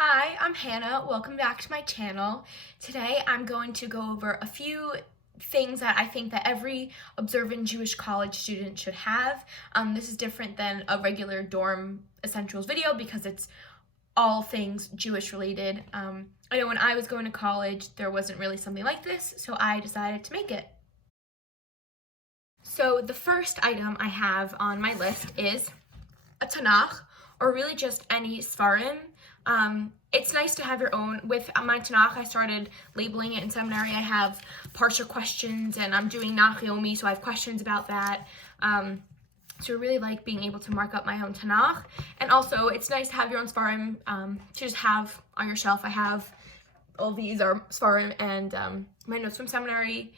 Hi, I'm Hannah. Welcome back to my channel. Today I'm going to go over a few things that I think that every observant Jewish college student should have. This is different than a regular dorm essentials video because it's all things Jewish related. I know when I was going to college there wasn't really something like this, so I decided to make it. So the first item I have on my list is a Tanakh, or really just any Sfarim. It's nice to have your own. With my Tanakh, I started labeling it in seminary. I have Parsha questions, and I'm doing Nachomi, so I have questions about that. So I really like being able to mark up my own Tanakh. And also, it's nice to have your own Sfarim to just have on your shelf. I have all these are Sfarim and my notes from seminary.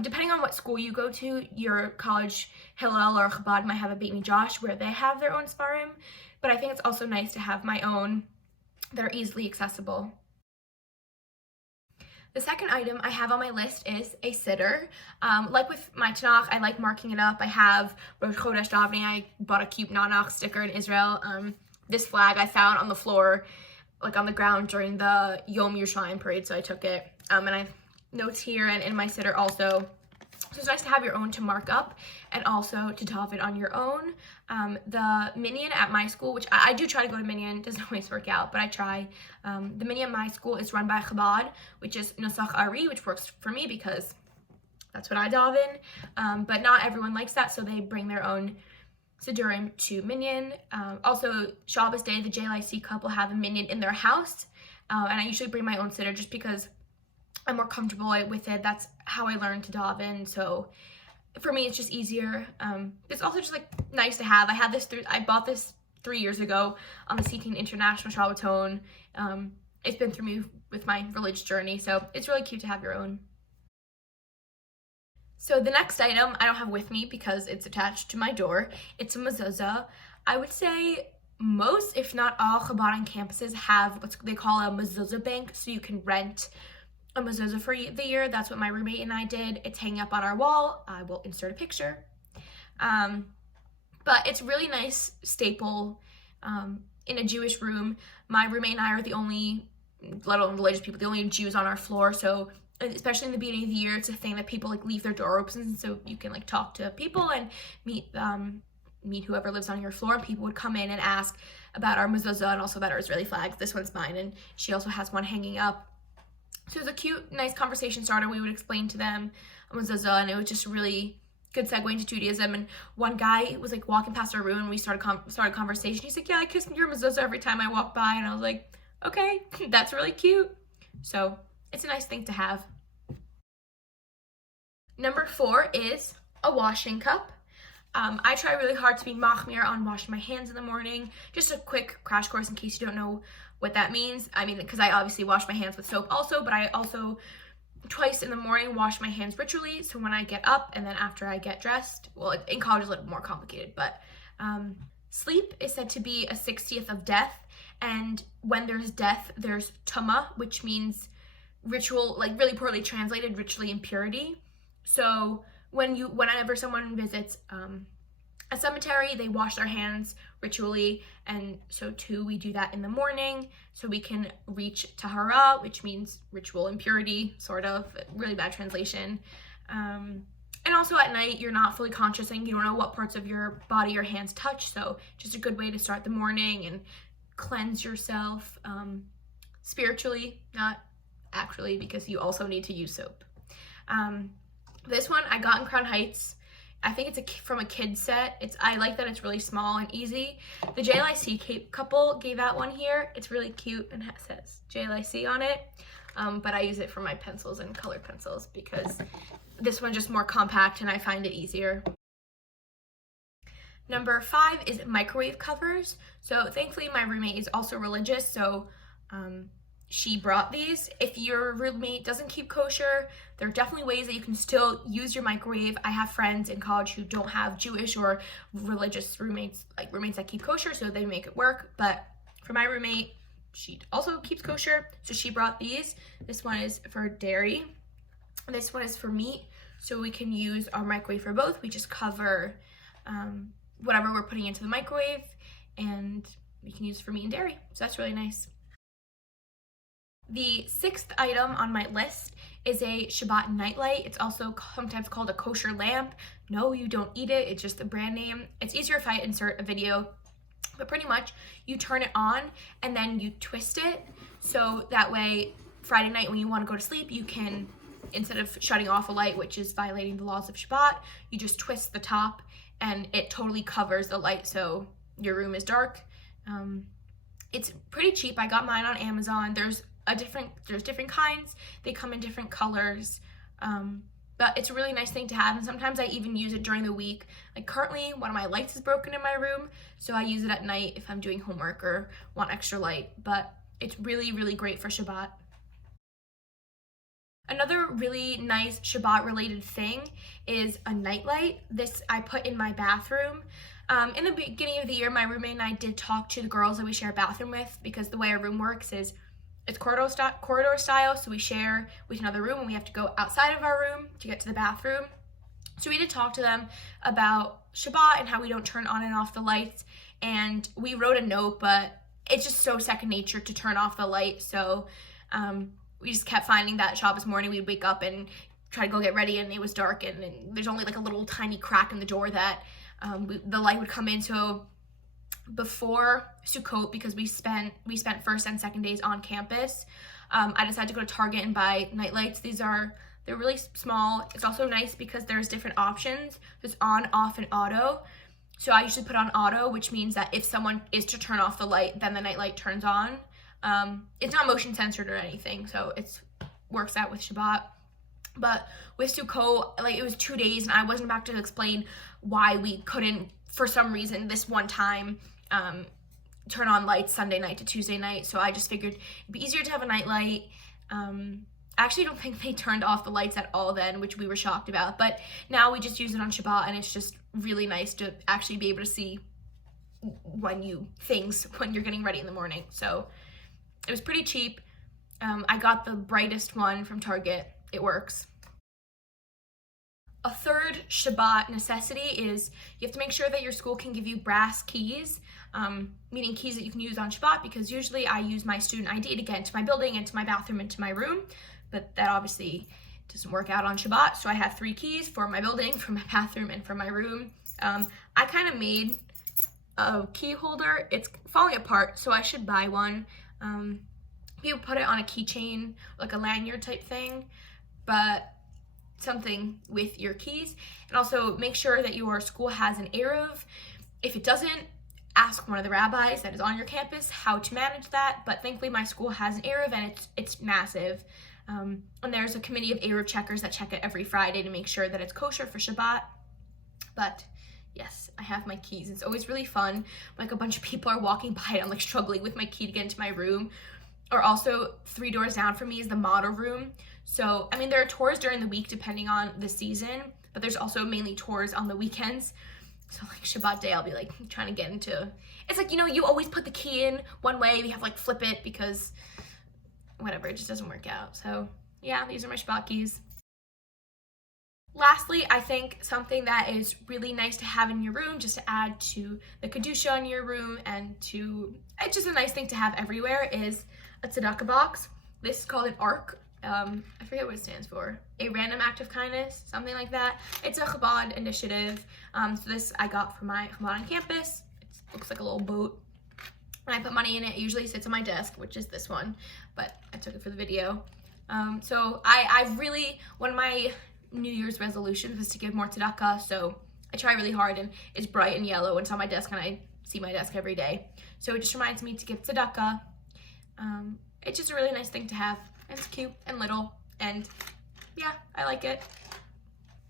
Depending on what school you go to, your college, Hillel or Chabad, might have a Beit Midrash where they have their own Sfarim, but I think it's also nice to have my own that are easily accessible. The second item I have on my list is a siddur. Like with my Tanakh, I like marking it up. I have Rosh Chodesh Davening. I bought a cute Tanakh sticker in Israel. This flag I found on the floor, like on the ground during the Yom Yerushalayim parade, so I took it. And I have notes here and in my siddur also. So it's nice to have your own to mark up and also to daven on your own. The minyan at my school, which I do try to go to minyan, doesn't always work out, but I try. The minyan at my school is run by Chabad, which is Nosach Ari, which works for me because that's what I daven. But not everyone likes that, so they bring their own siddurim to minyan. Also, Shabbos day, the JLIC couple have a minyan in their house, and I usually bring my own siddur just because I'm more comfortable with it. That's how I learned to daven, so for me it's just easier. It's also just like nice to have. I bought this 3 years ago on the CT International Shabbaton. It's been through me with my religious journey, so it's really cute to have your own. So the next item I don't have with me because it's attached to my door. It's a mezuzah. I would say most, if not all, Chabad campuses have what they call a mezuzah bank, so you can rent a mezuzah for the year. That's what my roommate and I did. It's hanging up on our wall. I will insert a picture. But it's really nice staple in a Jewish room. My roommate and I are the only, let alone religious people, the only Jews on our floor. So especially in the beginning of the year, it's a thing that people like leave their door open so you can like talk to people and meet whoever lives on your floor. And people would come in and ask about our mezuzah and also about our Israeli flags. This one's mine, and she also has one hanging up. So it was a cute, nice conversation starter. We would explain to them mezuzah, and it was just a really good segue into Judaism. And one guy was like walking past our room, and we started a conversation. He's like, "Yeah, I kiss your mezuzah every time I walk by," and I was like, "Okay, that's really cute." So it's a nice thing to have. Number 4 is a washing cup. I try really hard to be machmir on washing my hands in the morning. Just a quick crash course in case you don't know what that means. I mean, because I obviously wash my hands with soap also, but I also twice in the morning wash my hands ritually. So when I get up and then after I get dressed, well, in college it's a little more complicated, but sleep is said to be a 60th of death. And when there's death, there's tuma, which means ritual, like really poorly translated, ritually impurity. So whenever someone visits a cemetery, they wash their hands ritually, and so too we do that in the morning so we can reach tahara, which means ritual impurity, sort of, really bad translation. And also at night you're not fully conscious and you don't know what parts of your body your hands touch, so just a good way to start the morning and cleanse yourself spiritually, not actually, because you also need to use soap. This one I got in Crown Heights. I think it's from a kid's set. I like that it's really small and easy. The JLIC couple gave out one here. It's really cute and it says JLIC on it. But I use it for my pencils and colored pencils because this one's just more compact and I find it easier. Number 5 is microwave covers. So thankfully my roommate is also religious, so she brought these. If your roommate doesn't keep kosher, there are definitely ways that you can still use your microwave. I have friends in college who don't have Jewish or religious roommates, like roommates that keep kosher, so they make it work. But for my roommate, she also keeps kosher, so she brought these. This one is for dairy, and this one is for meat, so we can use our microwave for both. We just cover whatever we're putting into the microwave, and we can use for meat and dairy, so that's really nice. The sixth item on my list is a Shabbat Nightlight. It's also sometimes called a kosher lamp. No, you don't eat it. It's just a brand name. It's easier if I insert a video, but pretty much you turn it on and then you twist it. So that way Friday night when you want to go to sleep, you can, instead of shutting off a light, which is violating the laws of Shabbat, you just twist the top and it totally covers the light so your room is dark. It's pretty cheap. I got mine on Amazon. There's different kinds. They come in different colors. But it's a really nice thing to have, and sometimes I even use it during the week. Like currently, one of my lights is broken in my room, so I use it at night if I'm doing homework or want extra light, but it's really, really great for Shabbat. Another really nice Shabbat-related thing is a nightlight. This I put in my bathroom. In the beginning of the year, my roommate and I did talk to the girls that we share a bathroom with, because the way our room works is it's corridor style, so we share with another room and we have to go outside of our room to get to the bathroom. So we did talk to them about Shabbat and how we don't turn on and off the lights, and we wrote a note, but it's just so second nature to turn off the light, so we just kept finding that Shabbos morning we'd wake up and try to go get ready and it was dark and there's only like a little tiny crack in the door that the light would come in. So before Sukkot, because we spent first and second days on campus, I decided to go to Target and buy night lights. They're really small. It's also nice because there's different options. There's on, off, and auto. So I usually put on auto, which means that if someone is to turn off the light, then the night light turns on. It's not motion censored or anything, so it works out with Shabbat. But with Sukkot, like, it was 2 days and I wasn't about to explain why we couldn't, for some reason, this one time, turn on lights Sunday night to Tuesday night. So I just figured it'd be easier to have a night light. I actually don't think they turned off the lights at all then, which we were shocked about. But now we just use it on Shabbat, and it's just really nice to actually be able to see when you're getting ready in the morning. So it was pretty cheap. I got the brightest one from Target. It works. A third Shabbat necessity is you have to make sure that your school can give you brass keys, meaning keys that you can use on Shabbat, because usually I use my student ID to get into my building, into my bathroom, into my room, but that obviously doesn't work out on Shabbat, so I have 3 keys for my building, for my bathroom, and for my room. I kind of made a key holder. It's falling apart, so I should buy one. People put it on a keychain, like a lanyard type thing, but something with your keys. And also make sure that your school has an Eruv. If it doesn't, ask one of the rabbis that is on your campus how to manage that. But thankfully my school has an Eruv, and it's massive. And there's a committee of Eruv checkers that check it every Friday to make sure that it's kosher for Shabbat. But yes, I have my keys. It's always really fun. Like, a bunch of people are walking by and I'm like struggling with my key to get into my room. Or also 3 doors down from me is the model room. So, I mean, there are tours during the week depending on the season, but there's also mainly tours on the weekends. So like Shabbat day, I'll be like trying to get into, it's like, you always put the key in one way, you have to like flip it because whatever, it just doesn't work out. So yeah, these are my Shabbat keys. Lastly, I think something that is really nice to have in your room, just to add to the Kedusha in your room and it's just a nice thing to have everywhere, is a tzedakah box. This is called an ARC. I forget what it stands for. A random act of kindness, something like that. It's a Chabad initiative. So this I got from my Chabad on campus. It looks like a little boat. And I put money in it. It usually sits on my desk, which is this one, but I took it for the video. So I've really, one of my New Year's resolutions was to give more tzedakah, so I try really hard, and it's bright and yellow, and it's on my desk, and I see my desk every day. So it just reminds me to give tzedakah. It's just a really nice thing to have. And it's cute and little, and yeah, I like it.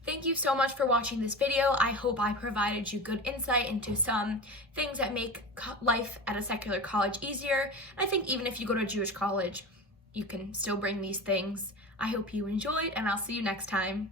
Thank you so much for watching this video. I hope I provided you good insight into some things that make life at a secular college easier. I think even if you go to a Jewish college, you can still bring these things. I hope you enjoyed, and I'll see you next time.